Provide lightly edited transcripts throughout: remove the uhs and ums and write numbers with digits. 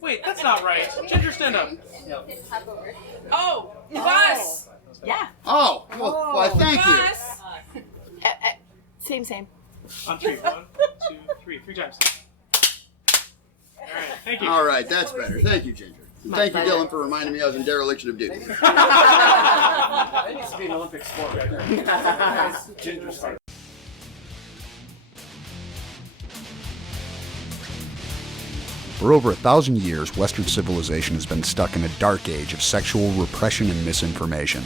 Wait, that's not right. Ginger, stand up. Oh, bus. Yeah. Oh, well, why, thank you. Same. On three. 1, 2, 3. 3 times. All right, thank you. All right, that's better. Thank you, Ginger. And thank you, Dylan, for reminding me I was in dereliction of duty. That needs to be an Olympic sport right there. Ginger started. For over 1,000 years, Western civilization has been stuck in a dark age of sexual repression and misinformation.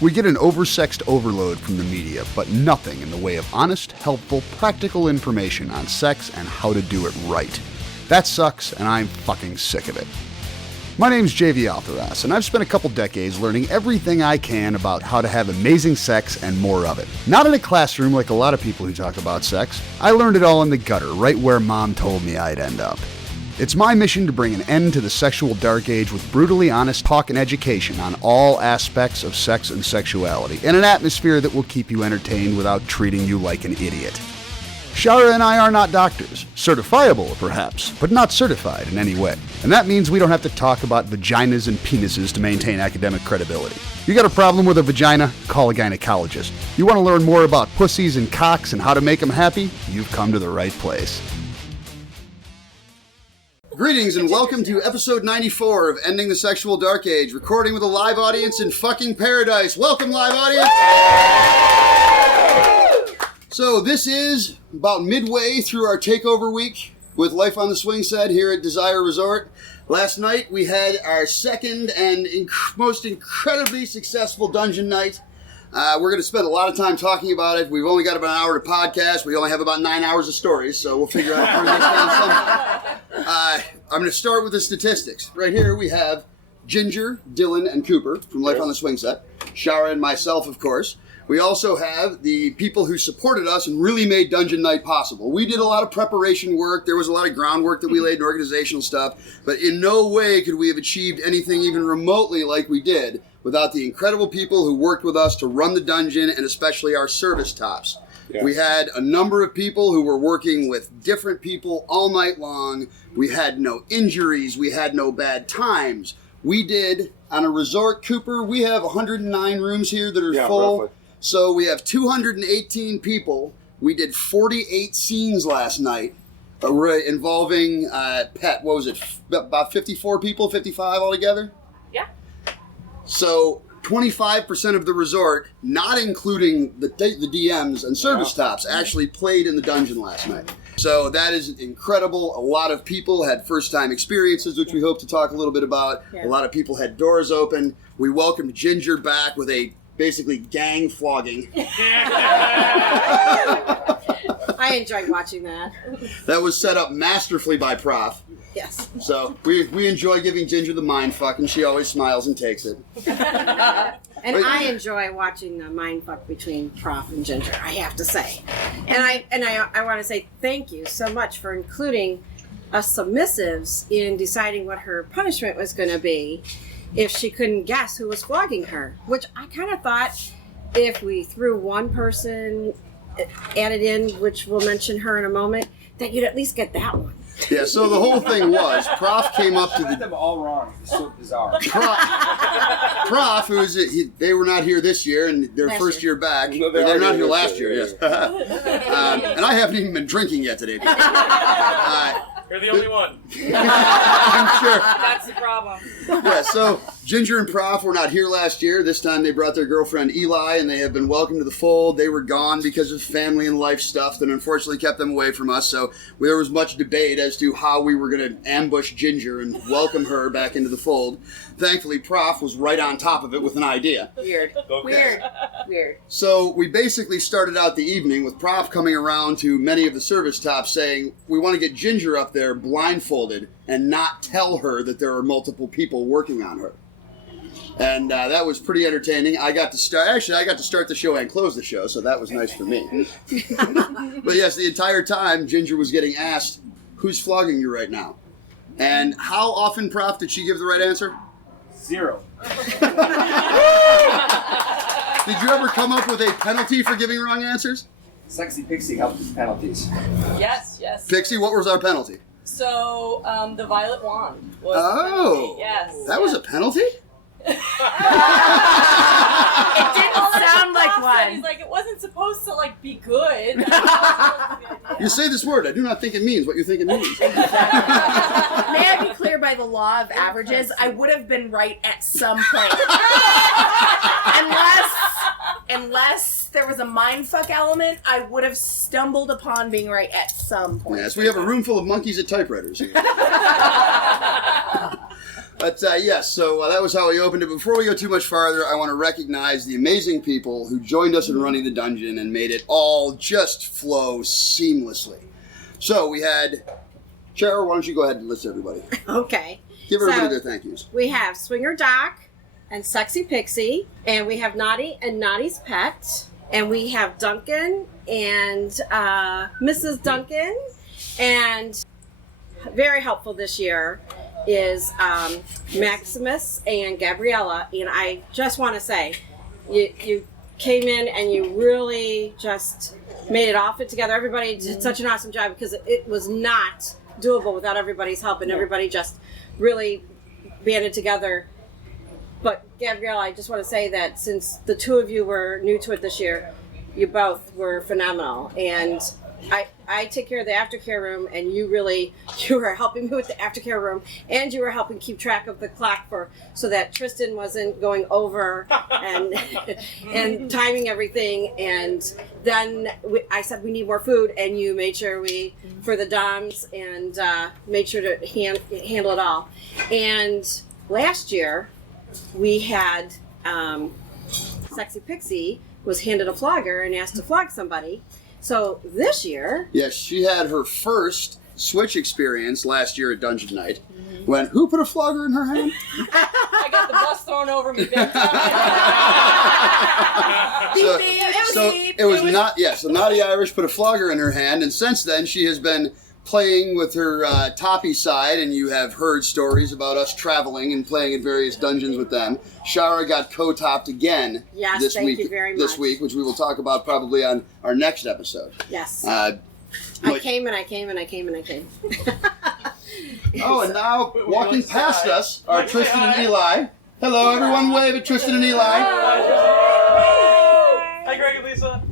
We get an oversexed overload from the media, but nothing in the way of honest, helpful, practical information on sex and how to do it right. That sucks, and I'm fucking sick of it. My name's JV Altheras, and I've spent a couple decades learning everything I can about how to have amazing sex and more of it. Not in a classroom like a lot of people who talk about sex. I learned it all in the gutter, right where Mom told me I'd end up. It's my mission to bring an end to the sexual dark age with brutally honest talk and education on all aspects of sex and sexuality, in an atmosphere that will keep you entertained without treating you like an idiot. Shara and I are not doctors. Certifiable, perhaps, but not certified in any way. And that means we don't have to talk about vaginas and penises to maintain academic credibility. You got a problem with a vagina? Call a gynecologist. You want to learn more about pussies and cocks and how to make them happy? You've come to the right place. Greetings and welcome to episode 94 of Ending the Sexual Dark Age, recording with a live audience in fucking paradise. Welcome, live audience! So this is about midway through our Takeover week with Life on the Swing set here at Desire Resort. Last night we had our second and most incredibly successful dungeon night. We're going to spend a lot of time talking about it. We've only got about an hour to podcast. We only have about 9 hours of stories, so we'll figure out how to bring this down somehow. I'm going to start with the statistics. Right here we have Ginger, Dylan, and Cooper from Life on the Swing set. Shara and myself, of course. We also have the people who supported us and really made Dungeon Night possible. We did a lot of preparation work. There was a lot of groundwork that we laid in organizational stuff. But in no way could we have achieved anything even remotely like we did without the incredible people who worked with us to run the dungeon, and especially our service tops. Yeah. We had a number of people who were working with different people all night long. We had no injuries. We had no bad times. We did, on a resort, Cooper, we have 109 rooms here that are full. Roughly. So we have 218 people. We did 48 scenes last night involving Pet. What was it? About 54 people, 55 altogether? Yeah. So 25% of the resort, not including the DMs and service tops, actually played in the dungeon last night. So that is incredible. A lot of people had first-time experiences, which we hope to talk a little bit about. Yeah. A lot of people had doors open. We welcomed Ginger back with a basically gang flogging. I enjoyed watching that. That was set up masterfully by Prof. Yes. So we enjoy giving Ginger the mind fuck, and she always smiles and takes it. And I enjoy watching the mind fuck between Prof and Ginger, I have to say. And I want to say thank you so much for including us submissives in deciding what her punishment was going to be if she couldn't guess who was flogging her, which I kind of thought if we threw one person added in, which we'll mention her in a moment, that you'd at least get that one. Yeah, so the whole thing was, Prof came up to I got them all wrong. It's so bizarre. Prof, they were not here this year, and their first year back. No, they're not here last year, yes. And I haven't even been drinking yet today. You're the only one. I'm sure. That's the problem. Yeah, so Ginger and Prof were not here last year. This time they brought their girlfriend Eli, and they have been welcomed to the fold. They were gone because of family and life stuff that unfortunately kept them away from us. So there was much debate as to how we were going to ambush Ginger and welcome her back into the fold. Thankfully, Prof was right on top of it with an idea. Weird. Okay. Weird. So we basically started out the evening with Prof coming around to many of the service tops saying, we want to get Ginger up there blindfolded and not tell her that there are multiple people working on her. And that was pretty entertaining. I got to start the show and close the show, so that was nice for me. But yes, the entire time Ginger was getting asked, who's flogging you right now? And how often, Prof, did she give the right answer? 0. Did you ever come up with a penalty for giving wrong answers? Sexxypixie helped with penalties. Yes, yes. Pixie, what was our penalty? So, the violet wand was Oh. the penalty. Yes. That was a penalty? It didn't sound like one. He's like, it wasn't supposed to like be good. You say this word, I do not think it means what you think it means. May I be clear, by the law of averages, I would have been right at some point. Unless there was a mindfuck element, I would have stumbled upon being right at some point. Yes, we have a room full of monkeys at typewriters here. But yes, so that was how we opened it. Before we go too much farther, I want to recognize the amazing people who joined us in running the dungeon and made it all just flow seamlessly. So we had, Cheryl, why don't you go ahead and list everybody. Okay. Give everybody So- their thank yous. We have Swingerdoc and Sexxypixie, and we have Knotty and Knotty's Pet, and we have Duncan and Mrs. Duncan, and very helpful this year is Maximus and Gabriella. And I just want to say, you came in and you really just made it all fit together. Everybody did such an awesome job because it was not doable without everybody's help, and everybody just really banded together. But Gabriella, I just want to say that since the two of you were new to it this year, you both were phenomenal. And I take care of the aftercare room, and you were helping me with the aftercare room, and you were helping keep track of the clock so that Tristan wasn't going over and and timing everything. And then I said we need more food, and you made sure for the DOMs, and made sure to handle it all. And last year we had Sexxypixie was handed a flogger and asked to flog somebody. So this year... Yes, she had her first Switch experience last year at Dungeon Night. When, who put a flogger in her hand? I got the bus thrown over me big time. So Knotty Irish put a flogger in her hand, and since then she has been playing with her toppy side, and you have heard stories about us traveling and playing at various dungeons with them. Shara got co-topped again this week, which we will talk about probably on our next episode. Yes. I came. Oh, and now walking past us are Tristan and Eli. Hello, everyone. Wave at Tristan and Eli. Hi, Greg and Lisa.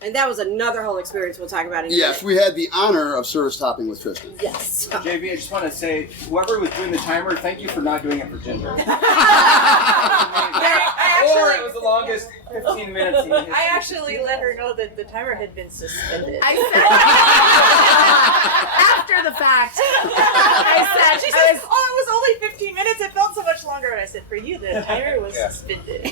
And that was another whole experience we'll talk about in a Yes, minute. we had the honor of service topping with Tristan. Yes. JV, I just want to say, whoever was doing the timer, thank you for not doing it for Ginger. Or it was the longest 15 minutes. I actually let her know that the timer had been suspended. I said, after the fact, She says, "Oh, it was only 15 minutes. It felt so much longer." And I said, "For you, the timer was suspended."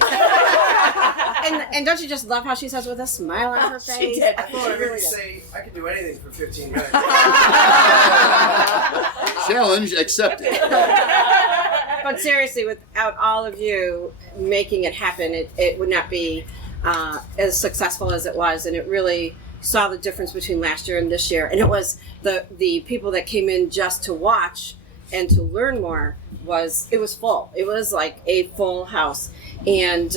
And don't you just love how she says with a smile on her face? She did. She really does. say I can do anything for 15 minutes. Challenge accepted. But seriously, without all of you making it happen, it would not be as successful as it was, and it really saw the difference between last year and this year. And it was the people that came in just to watch and to learn more was full. It was like a full house. And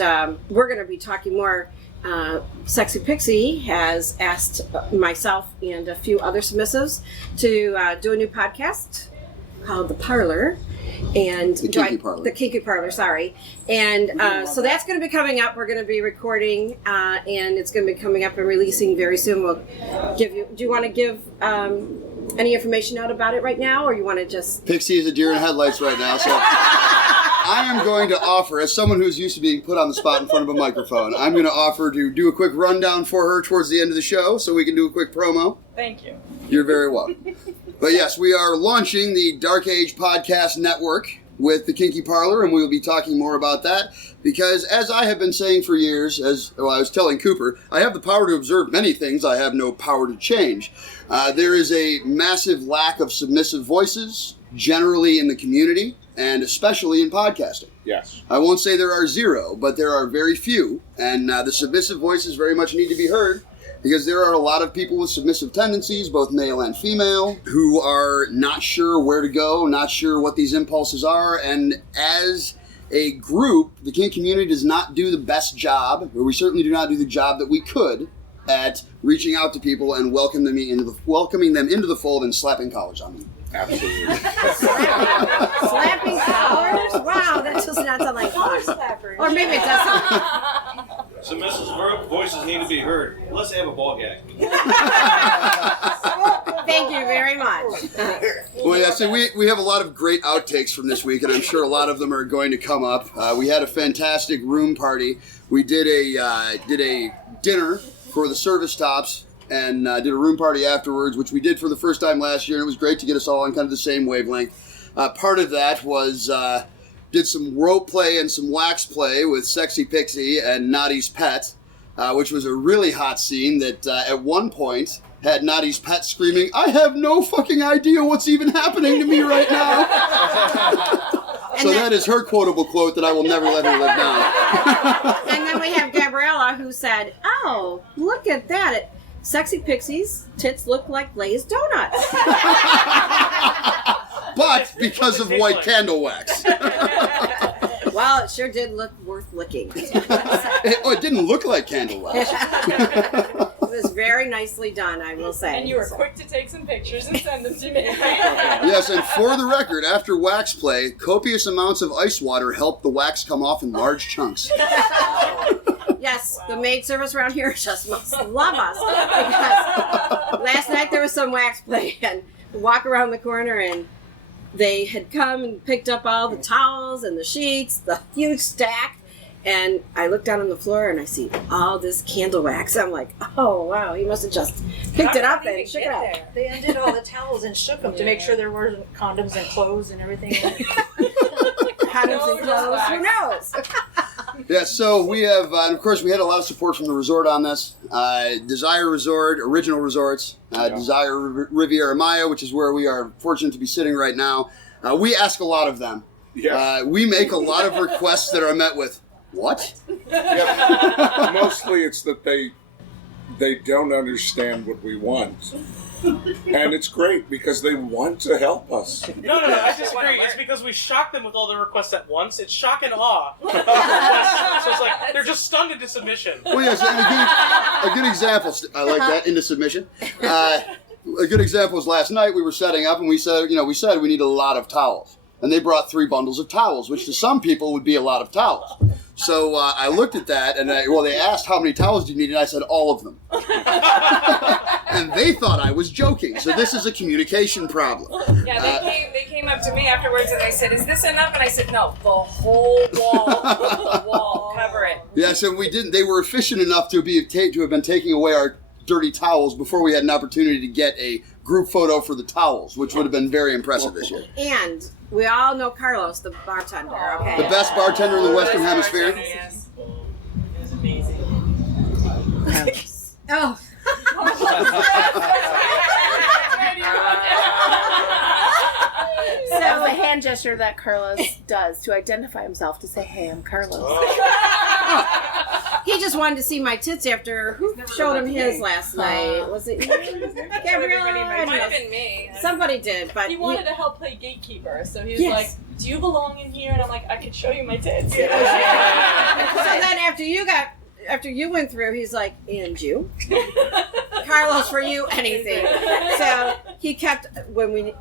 we're going to be talking more. Sexxypixie has asked myself and a few other submissives to do a new podcast called The Parlor. And The Kinky Parlor. The Kinky Parlor, sorry. And so that's going to be coming up. We're going to be recording, and it's going to be coming up and releasing very soon. We'll give you. Do you want to give any information out about it right now, or you want to just? Pixie is a deer in headlights right now, so I am going to offer, as someone who's used to being put on the spot in front of a microphone, I'm going to offer to do a quick rundown for her towards the end of the show, so we can do a quick promo. Thank you. You're very welcome. But yes, we are launching the Dark Age Podcast Network with the Kinky Parlor, and we will be talking more about that because, as I have been saying for years, I was telling Cooper, I have the power to observe many things. I have no power to change. There is a massive lack of submissive voices generally in the community, and especially in podcasting. Yes. I won't say there are zero, but there are very few, and the submissive voices very much need to be heard. Because there are a lot of people with submissive tendencies, both male and female, who are not sure where to go, not sure what these impulses are, and as a group, the kink community does not do the best job, or we certainly do not do the job that we could, at reaching out to people and welcoming them into the fold and slapping collars on them. Absolutely. Slapping collars? Wow, that does not sound like fun. Or maybe it does sound. Submissive voices need to be heard. Unless they have a ball gag. Thank you very much. Well, yeah, so we have a lot of great outtakes from this week, and I'm sure a lot of them are going to come up. We had a fantastic room party. We did a dinner for the service tops, and did a room party afterwards, which we did for the first time last year, and it was great to get us all on kind of the same wavelength. Part of that was did some rope play and some wax play with Sexxypixie and Knotty's Pet, which was a really hot scene that at one point had Knotty's Pet screaming, "I have no fucking idea what's even happening to me right now." So that is her quotable quote that I will never let her live down. And then we have Gabriella, who said, "Oh, look at that. Sexxypixie's tits look like glazed donuts." But because of white candle wax. Well, it sure did look worth licking. It didn't look like candle wax. It was very nicely done, I will say. And you were quick to take some pictures and send them to me. Yes, and for the record, after wax play, copious amounts of ice water helped the wax come off in large chunks. Yes, the maid service around here just must love us. Because last night there was some wax play, and we walk around the corner, and they had come and picked up all the towels and the sheets, the huge stack. And I look down on the floor and I see all this candle wax. I'm like, oh wow, he must have just picked it up and shook it out. They undid all the towels and shook them to make sure there weren't condoms and clothes and everything. Condoms and clothes, who knows? Yeah, so we have, and of course we had a lot of support from the resort on this. Desire Resort, Original Resorts, Desire Riviera Maya, which is where we are fortunate to be sitting right now. We ask a lot of them. Yes. We make a lot of requests that are met with, what? Yep. Mostly it's that they don't understand what we want. And it's great because they want to help us. No, I disagree. It's because we shock them with all the requests at once. It's shock and awe. So it's like, they're just stunned into submission. Well, yes, and a good example, I like that, into submission. A good example was last night we were setting up and we said we need a lot of towels. And they brought 3 bundles of towels, which to some people would be a lot of towels. So I looked at that, and they asked how many towels do you need, and I said all of them. And they thought I was joking. So this is a communication problem. Yeah, they came up to me afterwards and they said, "Is this enough?" And I said, "No, the whole wall, cover it." Yes, and we didn't. They were efficient enough to have been taking away our dirty towels before we had an opportunity to get a group photo for the towels, which would have been very impressive this year. And we all know Carlos, the bartender, okay? The best bartender in the Western Hemisphere. Yes. It was amazing. Oh. So the hand gesture that Carlos does to identify himself to say, "Hey, I'm Carlos." He just wanted to see my tits after who showed him his last night. Was it you? Gabriella? It might have been me. Somebody did, but He wanted to help play gatekeeper, so he was Yes. like, "Do you belong in here?" And I'm like, "I could show you my tits." So then after you went through, he's like, "And you?" Carlos, for you, anything. So he kept, when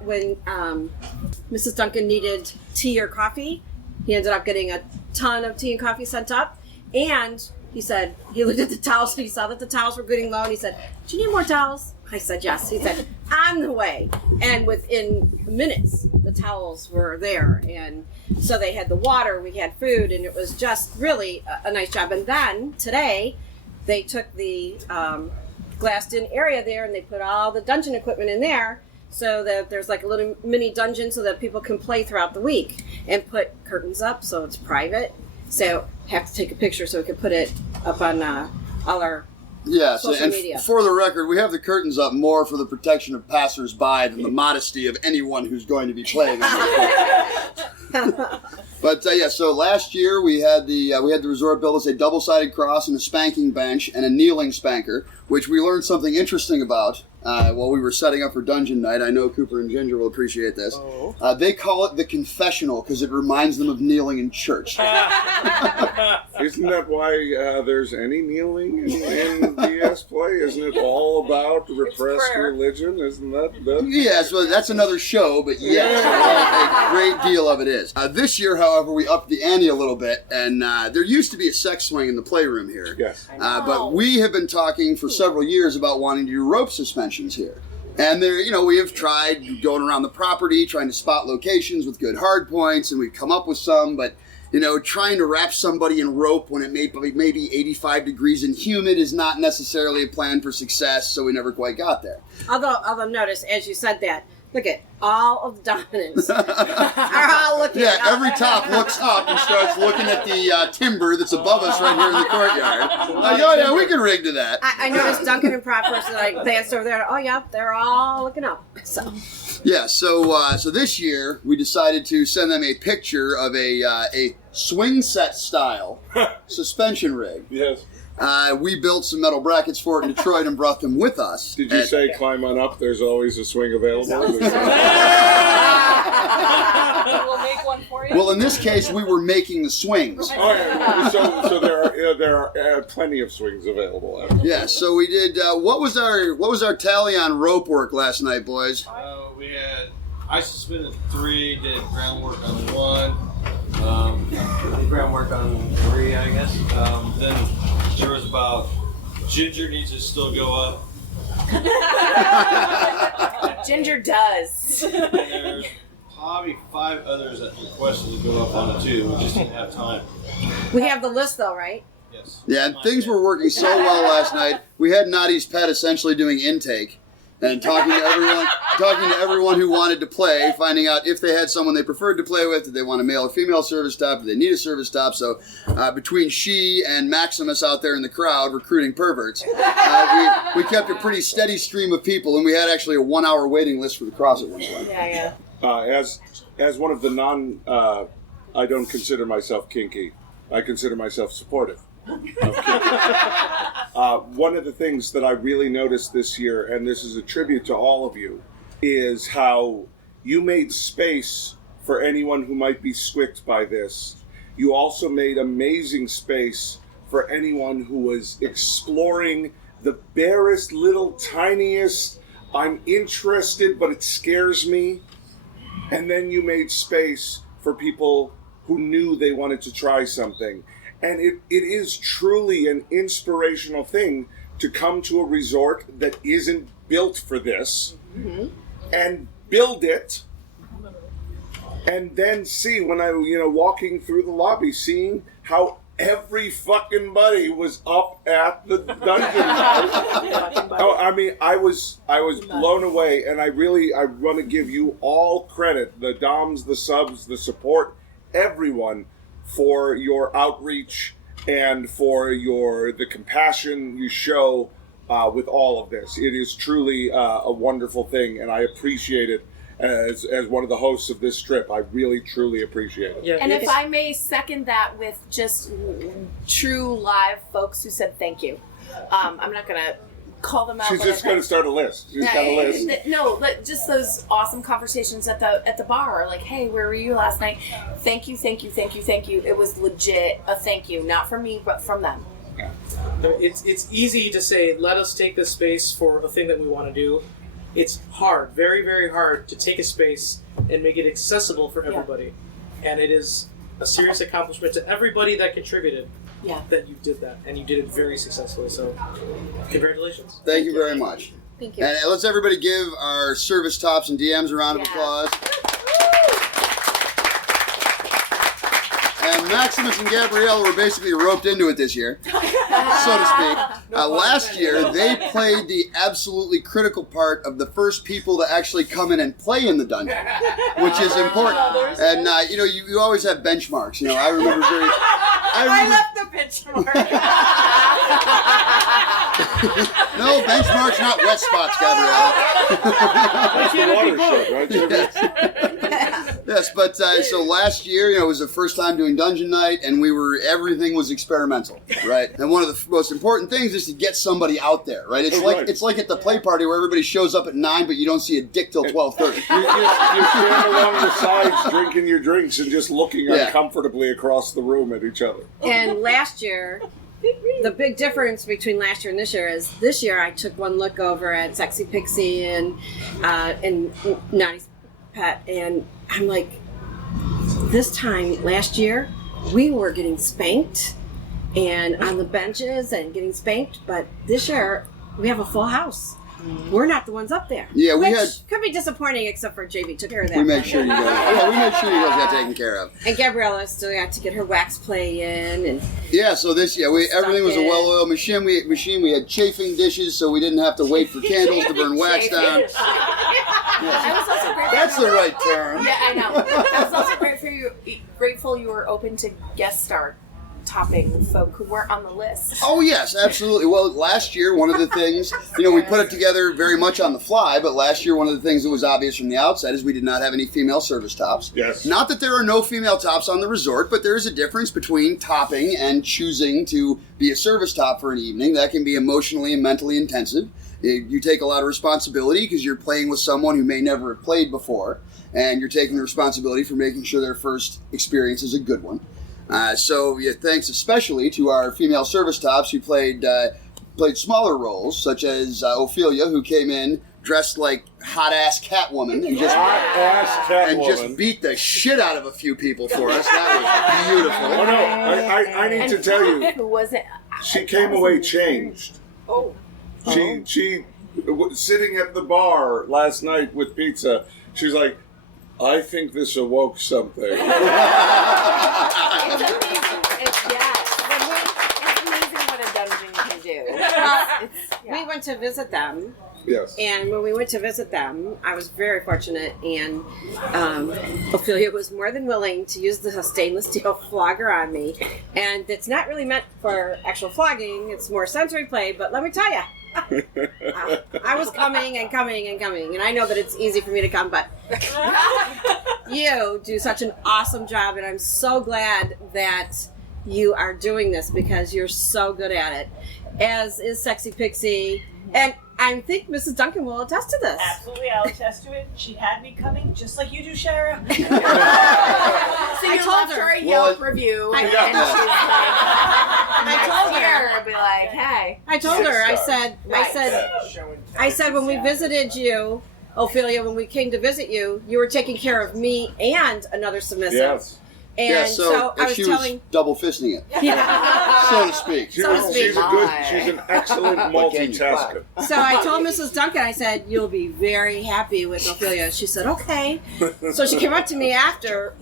Mrs. Duncan needed tea or coffee, he ended up getting a ton of tea and coffee sent up. And he said, he looked at the towels and he saw that the towels were getting low and he said, "Do you need more towels?" I said, "Yes." He said, "On the way." And within minutes, the towels were there. And so they had the water, we had food, and it was just really a nice job. And then today, they took the glassed-in area there and they put all the dungeon equipment in there so that there's like a little mini dungeon so that people can play throughout the week, and put curtains up so it's private. So have to take a picture so we can put it up on all our social media. For the record, we have the curtains up more for the protection of passers-by than the modesty of anyone who's going to be playing. But so last year we had the resort build us a double-sided cross and a spanking bench and a kneeling spanker, which we learned something interesting about. while we were setting up for Dungeon Night. I know Cooper and Ginger will appreciate this. Oh. They call it the confessional because it reminds them of kneeling in church. Isn't that why there's any kneeling in DS play? Isn't it all about repressed religion? Isn't that? Yeah, so that's another show, but yes, a great deal of it is. This year, however, we upped the ante a little bit, and there used to be a sex swing in the playroom here. Yes. But we have been talking for several years about wanting to do rope suspensions here. And there, we have tried going around the property, trying to spot locations with good hard points, and we've come up with some, but trying to wrap somebody in rope when it may be 85 degrees and humid is not necessarily a plan for success, so we never quite got there. Although notice, as you said that, look at all of the dominants are all looking Yeah, up. every top looks up and starts looking at the timber that's above us right here in the courtyard. Like, oh yeah, we can rig to that. I noticed Duncan and Prop and I glanced over there. Oh yeah, they're all looking up. So Yeah, so this year we decided to send them a picture of a swing set style suspension rig. Yes. We built some metal brackets for it in Detroit and brought them with us. Did you say climb on up? There's always a swing available. We'll make one for you. Well, in this case, we were making the swings. Oh, yeah. So there are plenty of swings available. Yeah, so we did. What was our tally on rope work last night, boys? I suspended 3, did groundwork on 1, did groundwork on 3, I guess. Then there was about Ginger needs to still go up. Ginger does. And there's probably 5 others that requested to go up on it too. We just didn't have time. we have the list though, right? Yes. Yeah, and things were working so well last night. We had Knotty's Pet essentially doing intake and talking to everyone who wanted to play, finding out if they had someone they preferred to play with, did they want a male or female service top, did they need a service top. So between she and Maximus out there in the crowd recruiting perverts, we kept a pretty steady stream of people, and we had actually a 1-hour waiting list for the cross at one point. Yeah. As one of the I don't consider myself kinky. I consider myself supportive. One of the things that I really noticed this year, and this is a tribute to all of you, is how you made space for anyone who might be squicked by this. You also made amazing space for anyone who was exploring the barest, little, tiniest, I'm interested, but it scares me. And then you made space for people who knew they wanted to try something. And it is truly an inspirational thing to come to a resort that isn't built for this and build it, and then see when I, walking through the lobby, seeing how every fucking buddy was up at the dungeon. I was blown away, and I want to give you all credit, the DOMs, the subs, the support, everyone, for your outreach and for the compassion you show with all of this. It is truly a wonderful thing, and I appreciate it as one of the hosts of this trip. I really, truly appreciate it. Yeah, And if I may second that with just true live folks who said thank you. I'm not going to call them out. She's just going to start a list. She's got a list. No, but just those awesome conversations at the bar. Like, hey, where were you last night? Thank you. It was legit a thank you, not from me, but from them. It's easy to say, let us take this space for a thing that we want to do. It's hard, very, very hard to take a space and make it accessible for everybody. And it is a serious accomplishment to everybody that contributed that you did that. And you did it very successfully. So, congratulations. Thank you very much. Thank you. And let's everybody give our service tops and DMs a round of applause. And Maximus and Gabriella were basically roped into it this year, so to speak. Last year, they played the absolutely critical part of the first people to actually come in and play in the dungeon, which is important. And, you always have benchmarks. I remember I left the benchmark. No, benchmarks, not wet spots, Gabriella. That's the watershed, right? Yes, but so last year, it was the first time doing Dungeon Night, and everything was experimental, right? And one of the most important things is to get somebody out there, right? It's like at the play party where everybody shows up at 9, but you don't see a dick till 12:30. You stand along the sides drinking your drinks and just looking uncomfortably across the room at each other. And last year, the big difference between last year and this year is this year I took one look over at Sexxypixie and Knotty Pet, and I'm like, this time last year we were getting spanked and on the benches and getting spanked, but this year we have a full house. We're not the ones up there. Yeah, which could be disappointing, except for JV took care of that. We made sure you guys. Yeah, we made sure you guys got taken care of. And Gabriella still got to get her wax play in, and so everything was a well-oiled machine. We had chafing dishes, so we didn't have to wait for candles to burn wax down. I was also grateful. That's the right term. Yeah, I know. I was also grateful you were open to guest star topping folk who weren't on the list. Oh yes, absolutely. Well, last year one of the things, we put it together very much on the fly, but last year one of the things that was obvious from the outset is we did not have any female service tops. Yes. Not that there are no female tops on the resort, but there is a difference between topping and choosing to be a service top for an evening. That can be emotionally and mentally intensive. You take a lot of responsibility because you're playing with someone who may never have played before, and you're taking the responsibility for making sure their first experience is a good one. Thanks especially to our female service tops who played smaller roles, such as Ophilia, who came in dressed like hot-ass Catwoman and just beat the shit out of a few people for us. That was beautiful. Oh, no, I need to tell you. Who was it? She came away changed. Oh. She sitting at the bar last night with pizza, she's like, I think this awoke something. It's amazing. It's amazing what a dungeon can do. We went to visit them. Yes. And when we went to visit them, I was very fortunate, and Ophilia was more than willing to use the stainless steel flogger on me. And it's not really meant for actual flogging, it's more sensory play, but let me tell you, I was coming, and I know that it's easy for me to come, but you do such an awesome job, and I'm so glad that you are doing this because you're so good at it, as is Sexxypixie, and I think Mrs. Duncan will attest to this. Absolutely, I'll attest to it. She had me coming just like you do, Shara. So you left her a Yelp review, and she's like, next year, I'll be like, hey. I told her, I said when we visited you, Ophilia, when we came to visit you, you were taking care of me and another submissive. Yes. And so I was she telling... was double fisting it, so to speak. She's an excellent multitasker. So I told Mrs. Duncan, I said, you'll be very happy with Ophilia. She said, okay. So she came up to me after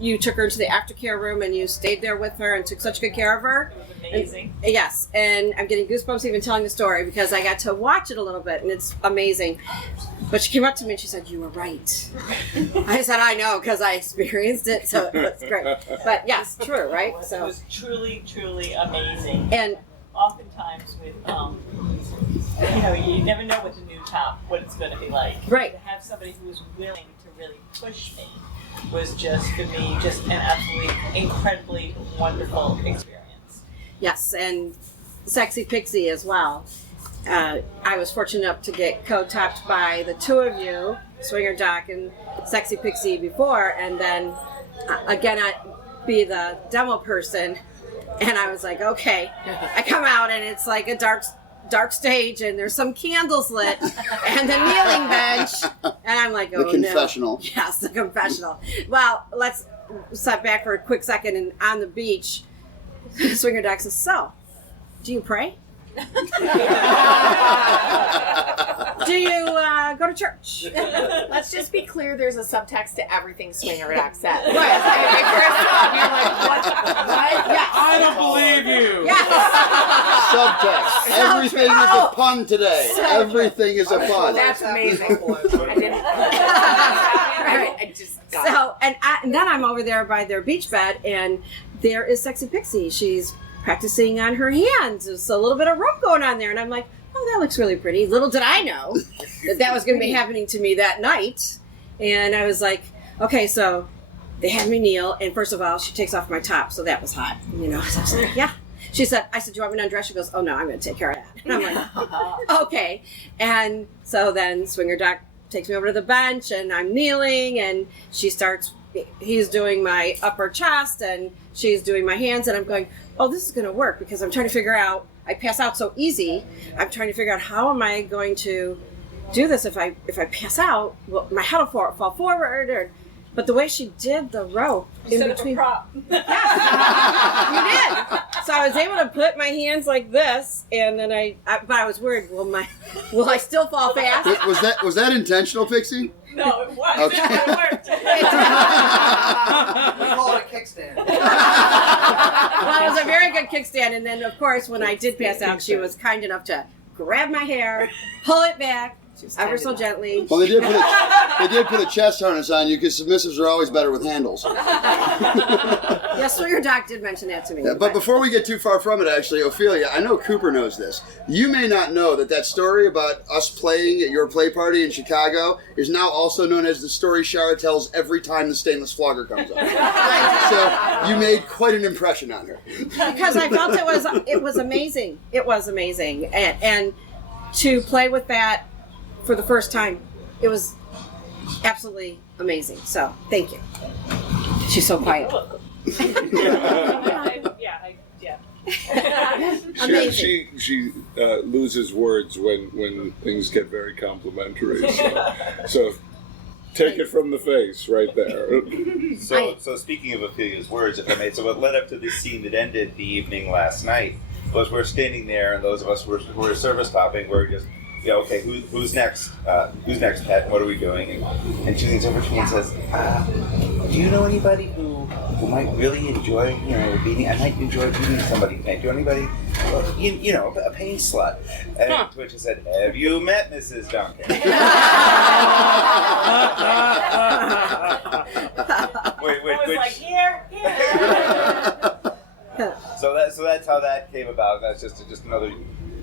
you took her into the aftercare room and you stayed there with her and took such good care of her. Amazing. Yes, and I'm getting goosebumps even telling the story because I got to watch it a little bit, and it's amazing. But she came up to me and she said, you were right. I said, I know, because I experienced it, so it's great. But yes, true, right? It was truly, truly amazing. And oftentimes with, you never know with the new top what it's going to be like. Right. To have somebody who was willing to really push me was just, for me, just an absolutely incredibly wonderful experience. yes, and Sexxypixie as well. I was fortunate enough to get co-topped by the two of you, Swingerdoc and Sexxypixie before, and then again I'd be the demo person, and I was like, okay. I come out and it's like a dark stage, and there's some candles lit, and the kneeling bench, and I'm like, oh, the confessional. No. Yes, the confessional. Well, let's step back for a quick second, and on the beach, Swingerdoc says, so, do you pray? Do you go to church? Let's just be clear, there's a subtext to everything Swingerdoc said. Right. If you're a sub, you're like, what? Yes. I don't believe you. Yes. Subtext. Everything is a pun today. Everything is a pun. That's amazing. I didn't. Right, I just got So, and then I'm over there by their beach bed, and there is Sexxypixie. She's practicing on her hands. There's a little bit of rope going on there, and I'm like, oh, that looks really pretty. Little did I know that was going to be happening to me that night. And I was like, okay, so they had me kneel, and first of all, she takes off my top, so that was hot. So I was like, yeah. I said, do you want me to undress? She goes, oh no, I'm going to take care of that. And I'm like, okay. And so then Swingerdoc takes me over to the bench, and I'm kneeling, and he's doing my upper chest, and she's doing my hands, and I'm going, oh, this is going to work, because I'm trying to figure out, I pass out so easy, I'm trying to figure out how am I going to do this if I pass out, well, my head will fall forward, but the way she did the rope in between. Prop. You did. So I was able to put my hands like this, and then but I was worried. Will I still fall fast? Was that intentional, Pixie? No, it was. Okay. It worked. We call it a kickstand. Well, it was a very good kickstand, and then of course when I did pass out, she was kind enough to grab my hair, pull it back, ever so gently. Well, they did put a chest harness on you because submissives are always better with handles. Yes, Swingerdoc did mention that to me. Yeah, but before we get too far from it, actually, Ophilia, I know Cooper knows this. You may not know that story about us playing at your play party in Chicago is now also known as the story Shara tells every time the stainless flogger comes up. So you made quite an impression on her. Because I felt it was amazing. It was amazing, and to play with that for the first time, it was absolutely amazing. So thank you. She's so quiet. She loses words when things get very complimentary. So take it from the face right there. So speaking of Ophilia's words, if I may, so what led up to this scene that ended the evening last night was we're standing there, and those of us who were service topping were just, okay, who's next? Who's next, Pet? What are we doing? And she leans over to me and says, do you know anybody who might really enjoy, beating? I might enjoy beating somebody. Can I do anybody? Well, a pain slut. And to which I said, have you met Mrs. Duncan? I was like, here. So that's how that came about. That's just another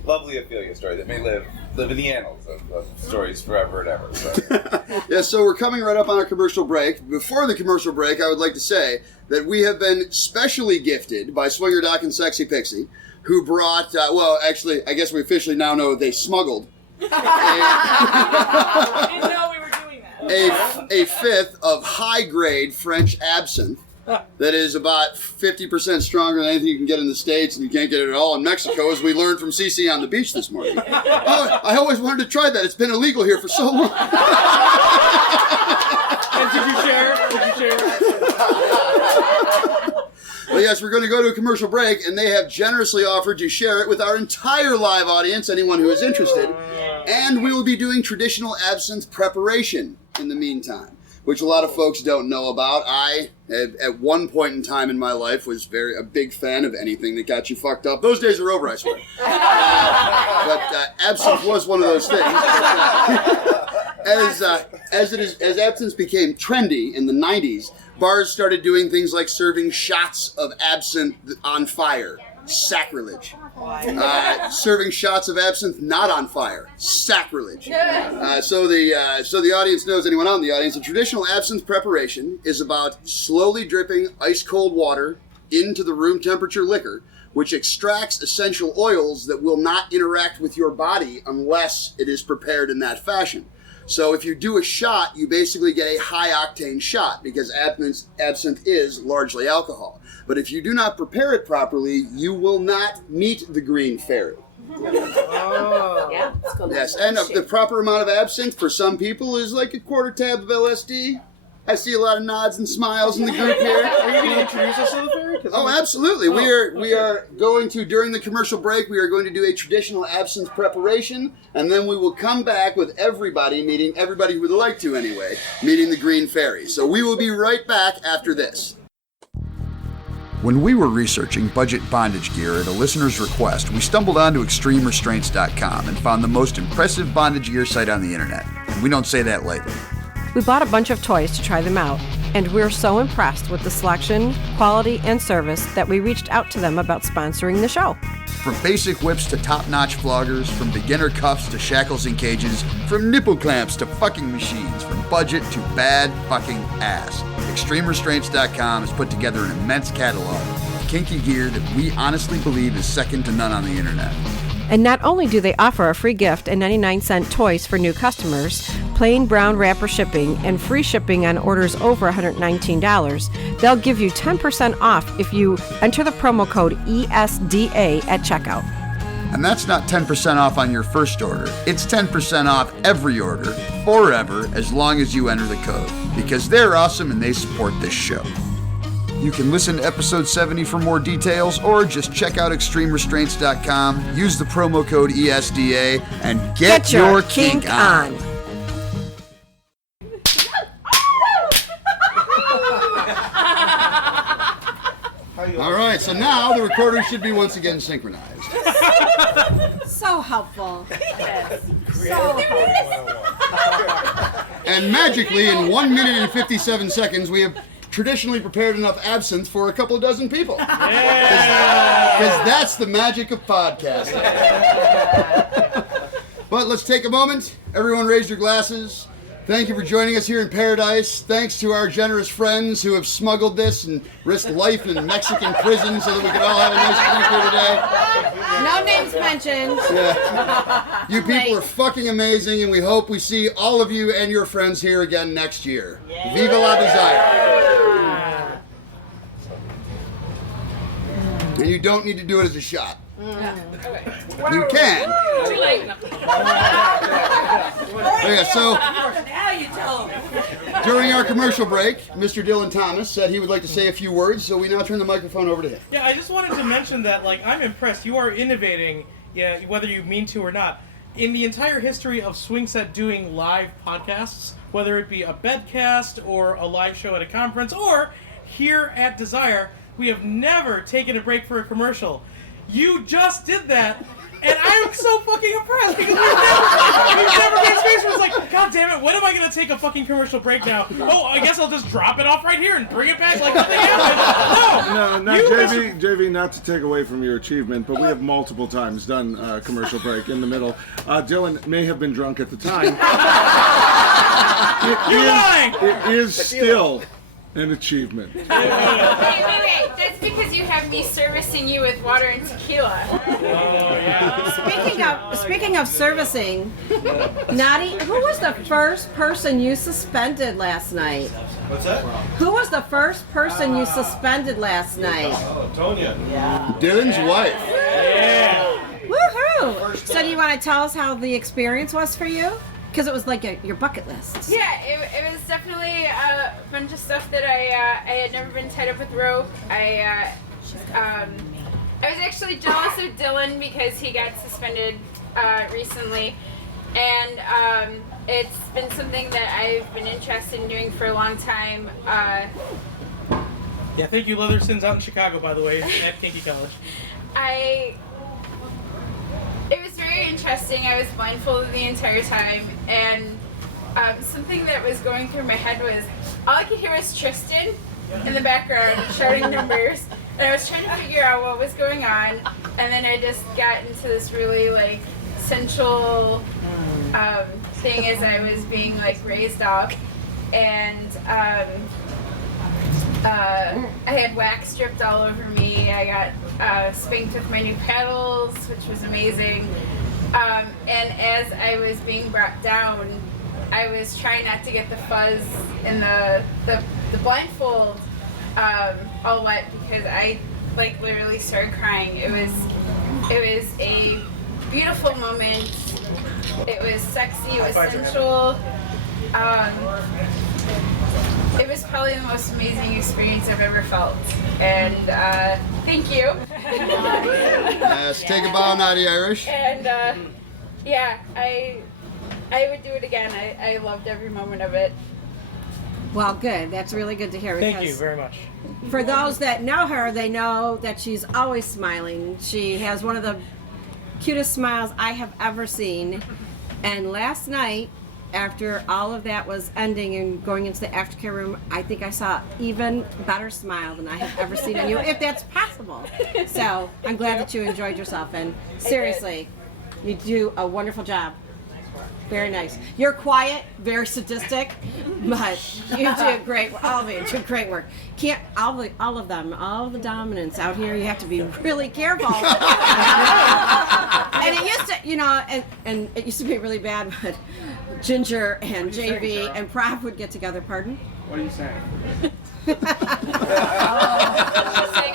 lovely Ophilia story that may live in the annals of stories forever and ever. So. Yeah, so we're coming right up on our commercial break. Before the commercial break, I would like to say that we have been specially gifted by Swingerdoc and Sexxypixie, who brought, actually, I guess we officially now know they smuggled I didn't know we were doing that. a fifth of high-grade French absinthe that is about 50% stronger than anything you can get in the States, and you can't get it at all in Mexico, as we learned from Cece on the beach this morning. Oh, I always wanted to try that. It's been illegal here for so long. And did you share? Well, yes, we're going to go to a commercial break, and they have generously offered to share it with our entire live audience, anyone who is interested. And we will be doing traditional absinthe preparation in the meantime, which a lot of folks don't know about. I, at one point in time in my life, was a big fan of anything that got you fucked up. Those days are over, I swear. But absinthe was one of those things. As absinthe became trendy in the 90s, bars started doing things like serving shots of absinthe on fire. Sacrilege. Serving shots of absinthe not on fire. Sacrilege. So the audience knows, anyone out in the audience, a traditional absinthe preparation is about slowly dripping ice cold water into the room temperature liquor, which extracts essential oils that will not interact with your body unless it is prepared in that fashion. So if you do a shot, you basically get a high-octane shot because absinthe is largely alcohol. But if you do not prepare it properly, you will not meet the green fairy. Oh. Yeah, it's called Yes, and the proper amount of absinthe for some people is like a quarter tab of LSD. I see a lot of nods and smiles in the group here. Are you going to introduce us to the fairy? Oh, absolutely. We are going to, during the commercial break, we are going to do a traditional absinthe preparation, and then we will come back with everybody who would like to anyway, meeting the green fairy. So we will be right back after this. When we were researching budget bondage gear at a listener's request, we stumbled onto ExtremeRestraints.com and found the most impressive bondage gear site on the internet. And we don't say that lightly. We bought a bunch of toys to try them out, and we're so impressed with the selection, quality, and service that we reached out to them about sponsoring the show. From basic whips to top-notch floggers, from beginner cuffs to shackles and cages, from nipple clamps to fucking machines, from budget to bad fucking ass. ExtremeRestraints.com has put together an immense catalog of kinky gear that we honestly believe is second to none on the internet. And not only do they offer a free gift and 99-cent toys for new customers, plain brown wrapper shipping, and free shipping on orders over $119, they'll give you 10% off if you enter the promo code ESDA at checkout. And that's not 10% off on your first order. It's 10% off every order, forever, as long as you enter the code. Because they're awesome and they support this show. You can listen to episode 70 for more details, or just check out ExtremeRestraints.com, use the promo code ESDA, and get your kink on. All right, so now the recorder should be once again synchronized. So helpful. And magically, in 1 minute and 57 seconds, we have traditionally prepared enough absinthe for a couple of dozen people. Because that's the magic of podcasting. But let's take a moment. Everyone raise your glasses. Thank you for joining us here in Paradise. Thanks to our generous friends who have smuggled this and risked life in Mexican prison so that we could all have a nice drink here today. No names mentioned. Yeah. You people are fucking amazing, and we hope we see all of you and your friends here again next year. Yeah. Viva la desire. And you don't need to do it as a shot. You can. Too late. Yeah, so Now you tell them. during our commercial break, Mr. Dylan Thomas said he would like to say a few words, so we now turn the microphone over to him. Yeah, I just wanted to mention that, I'm impressed. You are innovating, whether you mean to or not. In the entire history of Swing Set doing live podcasts, whether it be a bedcast or a live show at a conference or here at Desire, we have never taken a break for a commercial. You just did that, and I'm so fucking impressed because we've never been in a space where it's like, God damn it, when am I going to take a fucking commercial break now? Oh, I guess I'll just drop it off right here and bring it back like nothing happened. No, JV, not to take away from your achievement, but we have multiple times done a commercial break in the middle. Dylan may have been drunk at the time. It is still an achievement. Wait. That's because you have me servicing you with water and tequila. Speaking of servicing, Knotty, who was the first person you suspended last night? What's that? Who was the first person you suspended last night? Oh, Tonya. Dylan's wife. Woohoo! So do you want to tell us how the experience was for you? Because it was like your bucket list. Yeah, it was definitely a bunch of stuff that I had never been tied up with rope. I was actually jealous of Dylan because he got suspended recently, and it's been something that I've been interested in doing for a long time. Yeah, thank you, Leatherson's out in Chicago, by the way, at Kinky College. It was very interesting. I was blindfolded the entire time, and something that was going through my head was all I could hear was Tristan in the background shouting numbers, and I was trying to figure out what was going on, and then I just got into this really sensual thing as I was being raised up, and I had wax dripped all over me. I got spanked with my new paddles, which was amazing. And as I was being brought down, I was trying not to get the fuzz and the blindfold all wet because I literally started crying. It was a beautiful moment. It was sexy. It was sensual. It was probably the most amazing experience I've ever felt, and thank you. Yes, take a bow, Knotty Irish. And I would do it again. I loved every moment of it. Well, good. That's really good to hear. Thank you very much. For those that know her, they know that she's always smiling. She has one of the cutest smiles I have ever seen. And last night, after all of that was ending and going into the aftercare room, I think I saw even better smile than I have ever seen on you, if that's possible. So I'm glad that you enjoyed yourself, and seriously, you do a wonderful job. Very nice. You're quiet, very sadistic, but you do great. All of you do great work. Can't all of them, all the dominants out here. You have to be really careful. And it used to, and it used to be really bad, but Ginger and JV and Prop would get together. Pardon? What are you saying? She's saying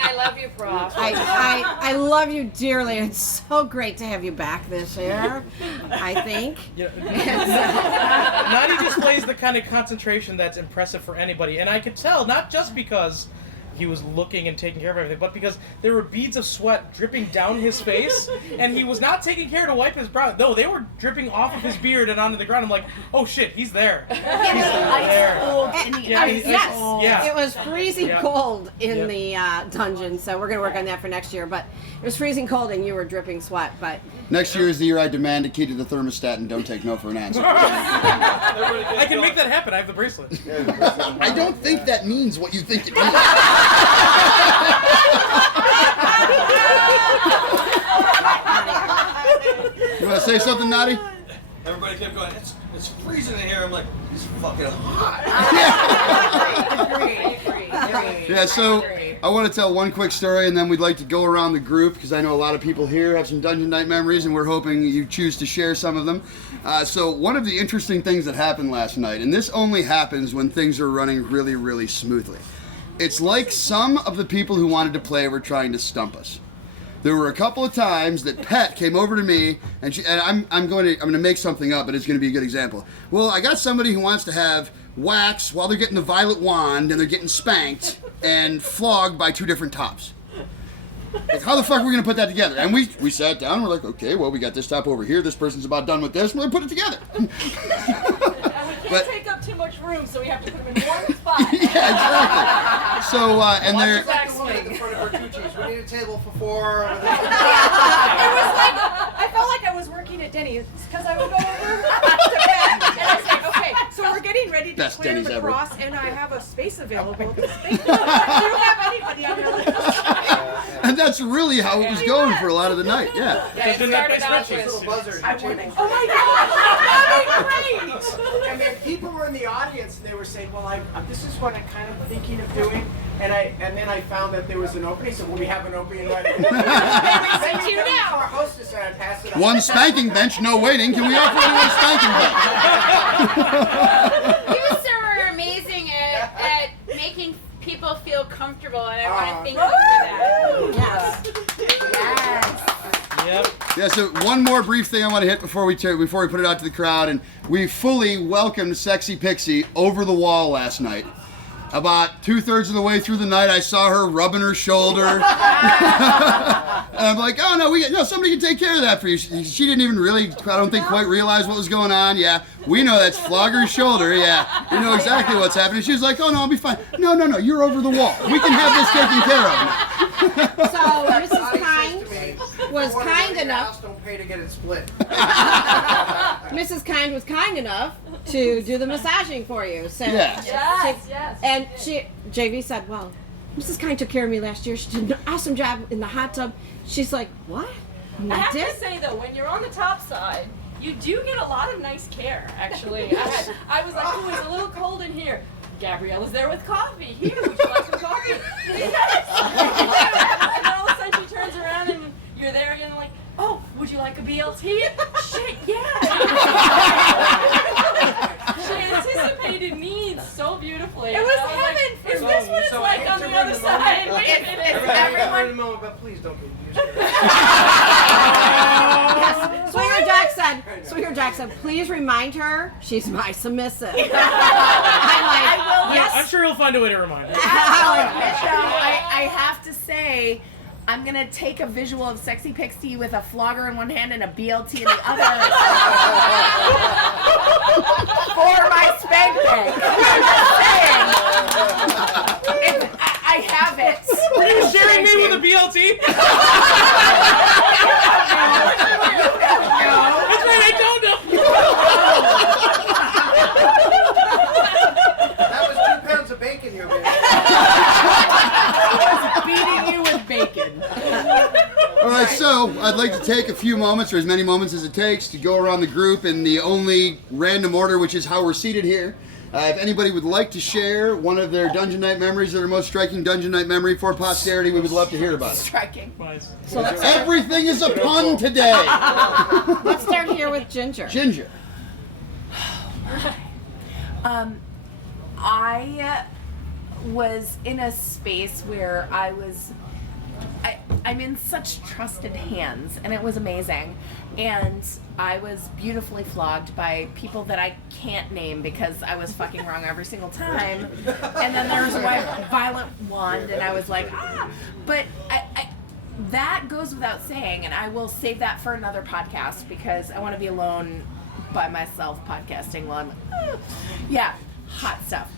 I love you, Prof. I love you dearly. It's so great to have you back this year, I think. Knotty displays the kind of concentration that's impressive for anybody, and I could tell, not just because he was looking and taking care of everything, but because there were beads of sweat dripping down his face, and he was not taking care to wipe his brow. No, they were dripping off of his beard and onto the ground. I'm like, oh shit, he's there. He's there. Yes, it was freezing cold in the dungeon, so we're going to work on that for next year. But it was freezing cold and you were dripping sweat. But next year is the year I demand a key to the thermostat and don't take no for an answer. I can make that happen. I have the bracelet. I don't think that means what you think it means. You want to say something, Knotty? Everybody kept going, it's freezing in here. I'm like, it's fucking hot. Yeah, so I want to tell one quick story, and then we'd like to go around the group, because I know a lot of people here have some Dungeon Night memories, and we're hoping you choose to share some of them. So one of the interesting things that happened last night, and this only happens when things are running really, really smoothly. It's like some of the people who wanted to play were trying to stump us. There were a couple of times that Pet came over to me, and I'm going to make something up, but it's going to be a good example. Well, I got somebody who wants to have wax while they're getting the violet wand and they're getting spanked and flogged by two different tops. Like, how the fuck are we going to put that together? And we sat down, we're like, okay, well, we got this top over here, this person's about done with this, we're going to put it together. We can't take up too much room, so we have to put them in one spot. Yeah, exactly. So, and they're... Like the woman at the front of our Gucci's. We need a table for four. It was like, I felt like I was working at Denny's, because I would go over to bed, and I say, okay, so we're getting ready to clear Denny's the ever. cross, and I have a space available. You don't have anybody on your list. And that's really how it was going for a lot of the night, yeah. It started out with, Little buzzer. Oh my God, that'd be great! And then people were in the audience and they were saying, well, this is what I'm kind of thinking of doing. And then I found that there was an opening, so we have an opening right here. Send you now. Our hostess and I passed it on. One spanking bench, no waiting. Can we offer anyone a spanking bench? You, sir, are amazing at making people feel comfortable, and I want to thank you for that. yes. Yep. Yeah, so one more brief thing I want to hit before we put it out to the crowd, and we fully welcomed Sexxypixie over the wall last night. About 2/3 of the way through the night, I saw her rubbing her shoulder. And I'm like, oh no, somebody can take care of that for you. She didn't even really, I don't think, quite realize what was going on. Yeah, we know that's Flogger's shoulder. Yeah, we know exactly what's happening. She was like, oh no, I'll be fine. No, you're over the wall. We can have this taken care of. So Mrs. Kind was kind enough. Don't pay to get it split. Mrs. Kind was kind enough to do the massaging for you. So Yes. Yes. And JV said, well, Mrs. Kind took care of me last year. She did an awesome job in the hot tub. She's like, what? And I have did? to say though, when you're on the top side, you do get a lot of nice care. Actually, I was like, oh, it's a little cold in here. Gabriella's there with coffee. Here, would you like some coffee? Yes. And then all of a sudden she turns around and you're there again, like, oh, would you like a BLT? Shit, yeah. She anticipated needs so beautifully. It was heaven. Is this what it's like on the other side? Wait a minute. Everyone, but please don't get used to it. Swinger Doc said, please remind her she's my submissive. I'm like, Yes. I'm sure he'll find a way to remind her. I have to say, I'm going to take a visual of Sexxypixie with a flogger in one hand and a BLT in the other for my spanking. I'm just saying. I have it. Are you sharing me with a BLT? That's right, I don't know. I'd like to take a few moments, or as many moments as it takes, to go around the group in the only random order, which is how we're seated here. If anybody would like to share one of their Dungeon Night memories, their most striking Dungeon Night memory for posterity, we would love to hear about it. Striking. So Everything is a pun today. let's start here with Ginger. Ginger. I was in a space where I'm in such trusted hands, and it was amazing. And I was beautifully flogged by people that I can't name because I was fucking wrong every single time. And then there was a violet wand, and I was like, ah. But I that goes without saying, and I will save that for another podcast because I want to be alone by myself podcasting while I'm, yeah. Hot stuff.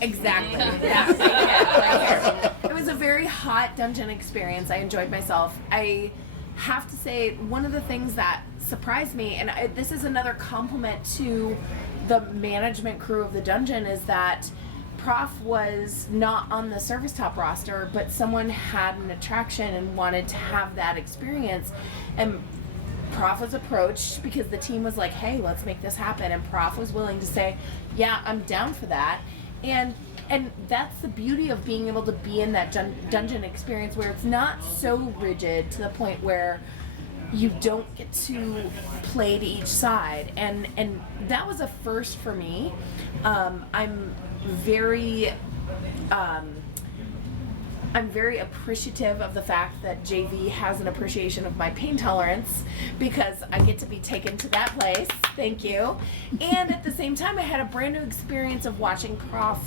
Exactly. That's right there. It was a very hot dungeon experience. I enjoyed myself. I have to say, one of the things that surprised me, and this is another compliment to the management crew of the dungeon, is that Prof was not on the service top roster, but someone had an attraction and wanted to have that experience. And Prof was approached because the team was like, hey, let's make this happen. And Prof was willing to say, yeah, I'm down for that. And that's the beauty of being able to be in that dungeon experience where it's not so rigid to the point where you don't get to play to each side. And that was a first for me. I'm very appreciative of the fact that JV has an appreciation of my pain tolerance because I get to be taken to that place. Thank you. And at the same time, I had a brand new experience of watching Prof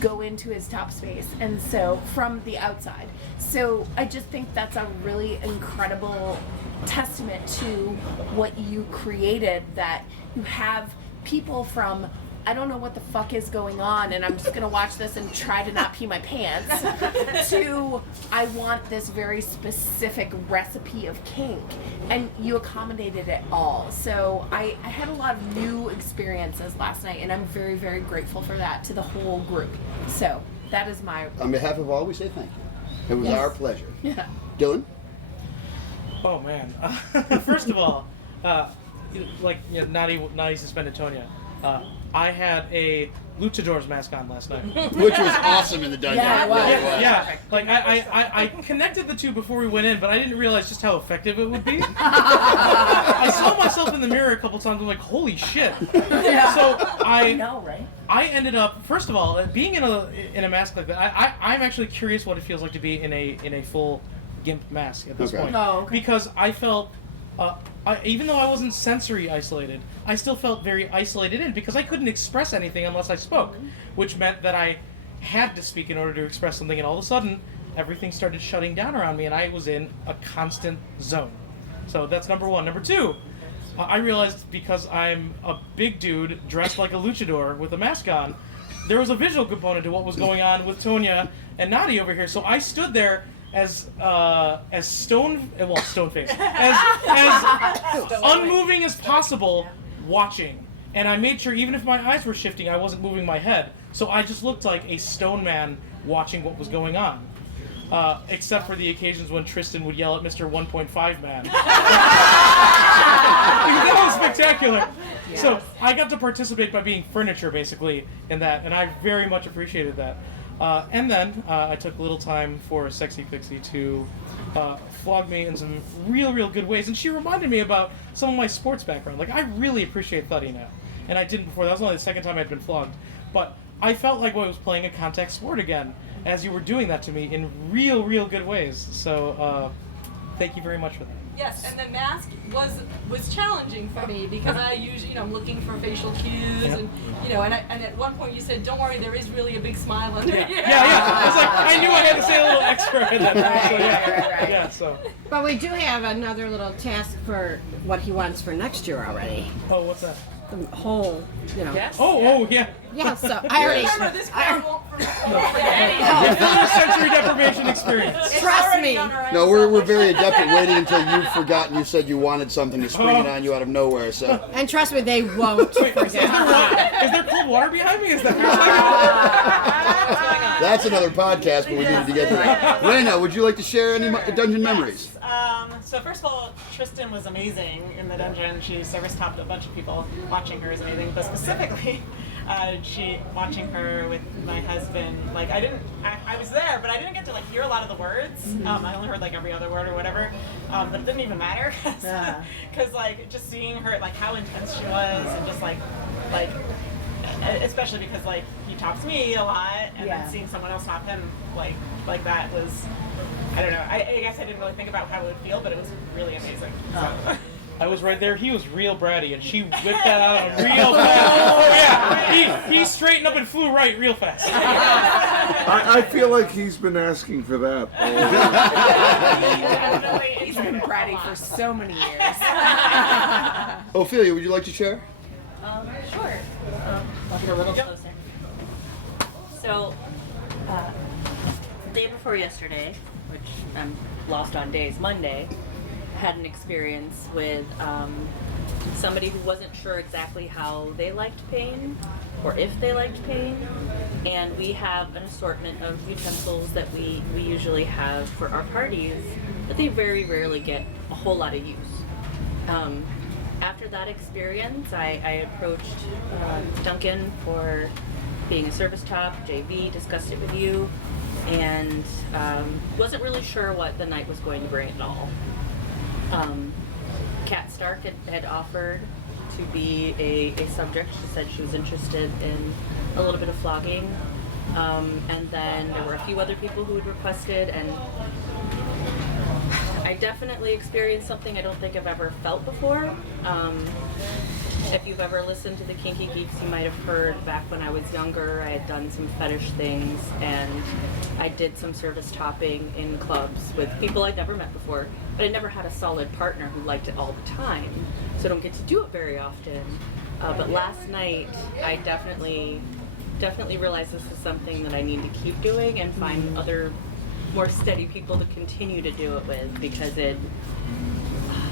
go into his top space, and so from the outside. So I just think that's a really incredible testament to what you created, that you have people from I don't know what the fuck is going on, and I'm just gonna watch this and try to not pee my pants, to I want this very specific recipe of kink, and you accommodated it all. So I had a lot of new experiences last night, and I'm very, very grateful for that to the whole group. So that is my... On behalf of all, we say thank you. It was our pleasure. Yeah. Dylan? Oh, man. First of all, Knotty Suspended Tonya. I had a luchador's mask on last night, which was awesome in the dungeon. Yeah, it was. Yeah. Like I connected the two before we went in, but I didn't realize just how effective it would be. I saw myself in the mirror a couple times. I'm like, holy shit. Yeah. So I know, right? I ended up, first of all, being in a mask like that. I'm actually curious what it feels like to be in a full gimp mask at this point. Oh, okay. Because I felt. Even though I wasn't sensory isolated, I still felt very isolated in because I couldn't express anything unless I spoke, which meant that I had to speak in order to express something, and all of a sudden, everything started shutting down around me, and I was in a constant zone. So that's number one. Number two, I realized because I'm a big dude dressed like a luchador with a mask on, there was a visual component to what was going on with Tonya and Knotty over here, so I stood there as stone-faced, as unmoving as possible, watching. And I made sure, even if my eyes were shifting, I wasn't moving my head. So I just looked like a stone man watching what was going on. Except for the occasions when Tristan would yell at Mr. 1.5 man. That was spectacular. Yes. So I got to participate by being furniture, basically, in that, and I very much appreciated that. And then I took a little time for Sexxypixie to flog me in some real good ways. And she reminded me about some of my sports background. Like, I really appreciate Thuddy now. And I didn't before. That was only the second time I'd been flogged. But I felt like I was playing a contact sport again as you were doing that to me in real good ways. So thank you very much for that. Yes, and the mask was challenging for me because I usually, I'm looking for facial cues and at one point you said, "Don't worry, there is really a big smile under here." Yeah. It's like I knew I had to say a little extra in that. Right. Yeah. So. But we do have another little task for what he wants for next year already. Oh, what's that? The whole, Yes. Oh, yeah. Yeah, so I already... Remember, this crowd won't forget Full sensory deprivation experience. Trust me. No, we're very adept at waiting until you've forgotten you said you wanted something to spring it on you out of nowhere, so... And trust me, they won't forget. Is there cold water behind me? Is that That's another podcast, but we needed to get to that. Raina, would you like to share any dungeon memories? So first of all, Tristan was amazing in the dungeon. She service topped a bunch of people. Watching her is amazing, but specifically, watching her with my husband. Like I was there, but I didn't get to like hear a lot of the words. I only heard like every other word or whatever. But it didn't even matter, because like just seeing her, like how intense she was, and just like especially because like he tops me a lot, and then seeing someone else top him like that was, I don't know. I guess I didn't really think about how it would feel, but it was really amazing. So. I was right there. He was real bratty, and she whipped that out real fast. Oh yeah, he straightened up and flew right real fast. I feel like he's been asking for that. He's been bratty for so many years. Ophilia, would you like to share? Sure. I'll get a little closer. So, the day before yesterday, which I'm lost on days, Monday, had an experience with somebody who wasn't sure exactly how they liked pain or if they liked pain, and we have an assortment of utensils that we usually have for our parties, but they very rarely get a whole lot of use. After that experience, I approached Duncan for being a service top, JV, discussed it with you, and wasn't really sure what the night was going to bring at all. Kat Stark had offered to be a subject. She said she was interested in a little bit of flogging. And then there were a few other people who had requested, and I definitely experienced something I don't think I've ever felt before. If you've ever listened to the Kinky Geeks, you might have heard back when I was younger, I had done some fetish things, and I did some service topping in clubs with people I'd never met before, but I never had a solid partner who liked it all the time, so I don't get to do it very often. But last night, I definitely realized this is something that I need to keep doing and find other more steady people to continue to do it with, because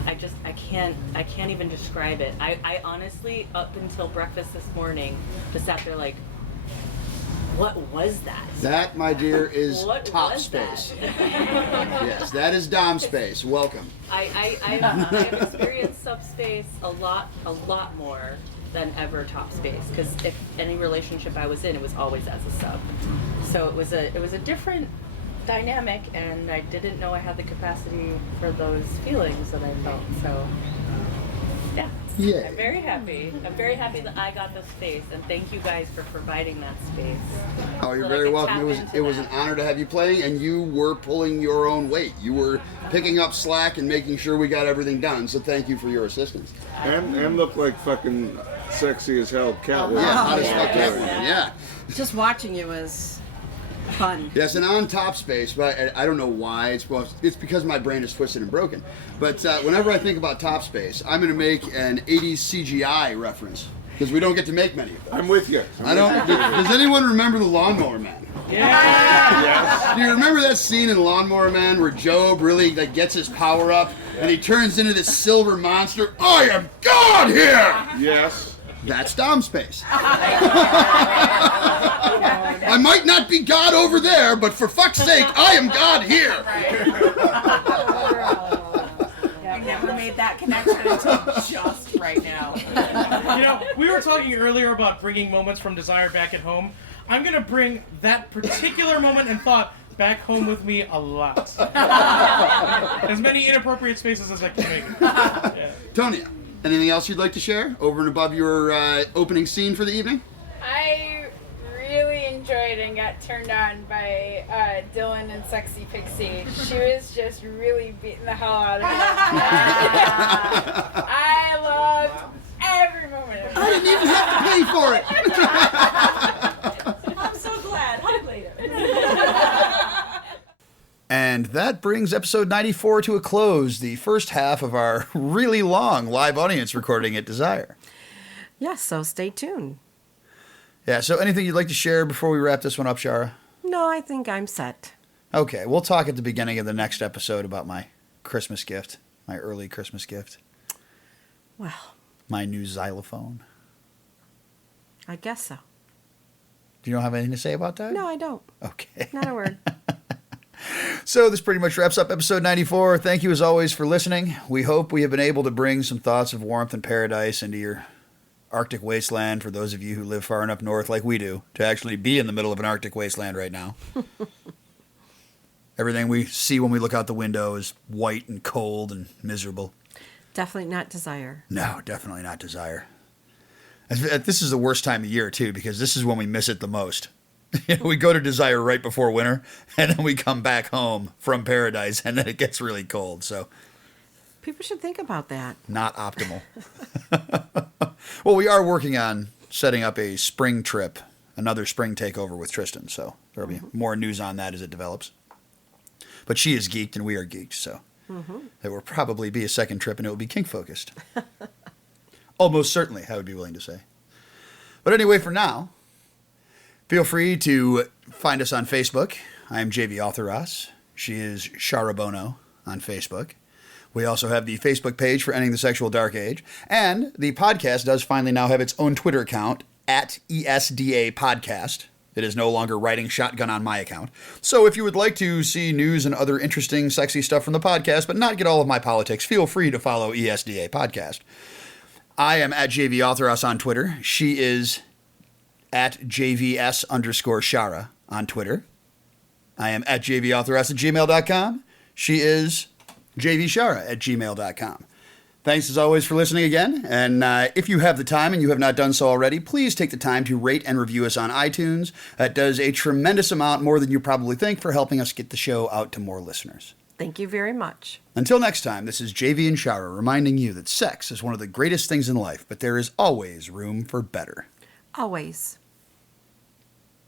I can't even describe it. I honestly, up until breakfast this morning, just sat there like, what was that? That, my dear, is what top was space. That? Yes, that is dom space. Welcome. I've experienced subspace a lot more than ever top space, because if any relationship I was in, it was always as a sub. So it was a different dynamic, and I didn't know I had the capacity for those feelings that I felt. So yeah. I'm very happy that I got this space, and thank you guys for providing that space. Oh, you're very welcome. It was an honor to have you playing, and you were pulling your own weight. You were picking up slack and making sure we got everything done, so thank you for your assistance. And look like fucking sexy as hell cat. Yeah, hot as fuck Catwoman, yeah. Just watching you was fun. Yes, and on top space, but I don't know why. It's because my brain is twisted and broken. But whenever I think about top space, I'm going to make an 80s CGI reference, because we don't get to make many of those. I'm with you. Does anyone remember the Lawnmower Man? Yeah. Yes. Do you remember that scene in Lawnmower Man where Job really gets his power up and he turns into this silver monster? I am God here! Yes. That's dom space. I might not be God over there, but for fuck's sake, I am God here. I never made that connection until just right now. You know, we were talking earlier about bringing moments from Desire back at home. I'm going to bring that particular moment and thought back home with me a lot. As many inappropriate spaces as I can make. Yeah. Tonya, anything else you'd like to share over and above your opening scene for the evening? I really enjoyed and got turned on by Dylan and Sexxypixie. She was just really beating the hell out of me. I loved every moment of it. I didn't even have to pay for it. I'm so glad. Hug later. And that brings episode 94 to a close, the first half of our really long live audience recording at Desire. Yes, so stay tuned. Yeah, so anything you'd like to share before we wrap this one up, Shara? No, I think I'm set. Okay, we'll talk at the beginning of the next episode about my Christmas gift, my early Christmas gift. Well, my new xylophone. I guess so. Do you don't have anything to say about that? No, I don't. Okay. Not a word. So this pretty much wraps up episode 94. Thank you as always for listening. We hope we have been able to bring some thoughts of warmth and paradise into your Arctic wasteland for those of you who live far enough north like we do to actually be in the middle of an Arctic wasteland right now. Everything we see when we look out the window is white and cold and miserable. Definitely not desire. No, definitely not desire. This is the worst time of year, too, because this is when we miss it the most. We go to desire right before winter, and then we come back home from paradise, and then it gets really cold. So people should think about that. Not optimal. Well, we are working on setting up a spring trip, another spring takeover with Tristan. So there'll be more news on that as it develops. But she is geeked, and we are geeked, so there will probably be a second trip, and it will be kink-focused. Almost certainly, I would be willing to say. But anyway, for now, feel free to find us on Facebook. I am JV Authoras. She is Sharabono on Facebook. We also have the Facebook page for Ending the Sexual Dark Age. And the podcast does finally now have its own Twitter account, at ESDA Podcast. It is no longer riding shotgun on my account. So if you would like to see news and other interesting, sexy stuff from the podcast, but not get all of my politics, feel free to follow ESDA Podcast. I am at JV Authoras on Twitter. She is at JVS_Shara on Twitter. I am at JVAuthoras@gmail.com. She is JVShara@gmail.com. Thanks as always for listening again. And if you have the time and you have not done so already, please take the time to rate and review us on iTunes. That does a tremendous amount, more than you probably think, for helping us get the show out to more listeners. Thank you very much. Until next time, this is JV and Shara reminding you that sex is one of the greatest things in life, but there is always room for better. Always.